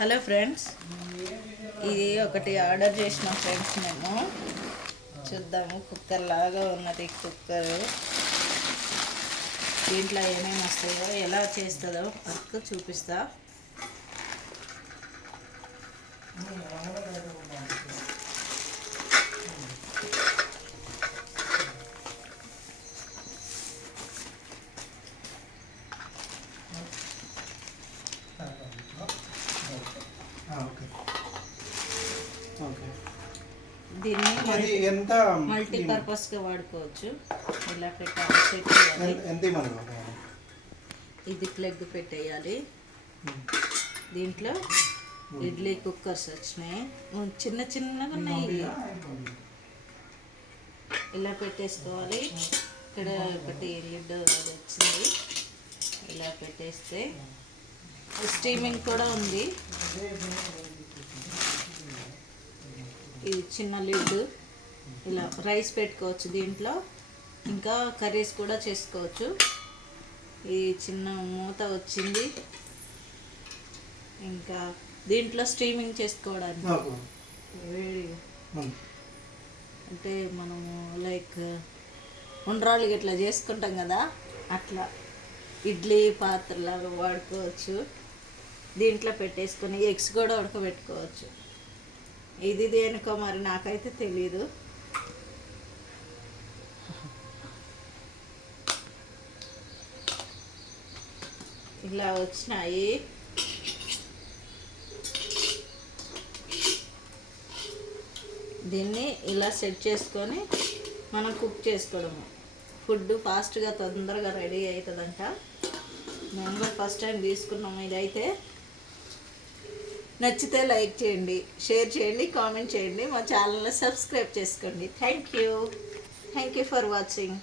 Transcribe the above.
Hello friends, ఇది ఒకటి order చేసిన ఫ్రెండ్స్. మేము చూద్దాము. కుక్కర్ లాగా ఉన్నది కుక్కర్. దీంట్లో ఏమేమి వస్తాయో, ఎలా చేస్తుందో వర్క్ చూపిస్తా. దీన్ని మల్టీపర్పస్గా వాడుకోవచ్చు. ఇలా పెట్టాలి, సెట్ చేయాలి. ఇది ప్లగ్ పెట్టేయాలి. దీంట్లో ఇడ్లీ కుక్కర్స్ వచ్చినాయి, చిన్న చిన్నగా ఉన్నాయి. ఇలా పెట్టేసుకోవాలి. ఇక్కడ ఒకటి లిడ్ వచ్చింది, ఇలా పెట్టేస్తే స్టీమింగ్ కూడా ఉంది. ఇది చిన్న లిడ్, ఇలా రైస్ పెట్టుకోవచ్చు దీంట్లో, ఇంకా కర్రీస్ కూడా చేసుకోవచ్చు. ఈ చిన్న మూత వచ్చింది. ఇంకా దీంట్లో స్టీమింగ్ చేసుకోవడానికి వేడి, అంటే మనము లైక్ ఉండ్రాళ్ళు ఇట్లా చేసుకుంటాం కదా, అట్లా ఇడ్లీ పాత్రలాగా వాడుకోవచ్చు. దీంట్లో పెట్టేసుకొని ఎగ్స్ కూడా ఉడకబెట్టుకోవచ్చు. ఇది దేనికో మరి నాకైతే తెలీదు. ఇలా వచ్చినాయి. దీన్ని ఇలా సెట్ చేసుకొని మనం కుక్ చేసుకోవడము. ఫుడ్ ఫాస్ట్గా తొందరగా రెడీ అవుతుందంట. మేము కూడా ఫస్ట్ టైం తీసుకున్నాము. ఇదైతే నచ్చితే లైక్ చేయండి, షేర్ చేయండి, కామెంట్ చేయండి, మా ఛానల్ని సబ్స్క్రైబ్ చేసుకోండి. Thank you for watching.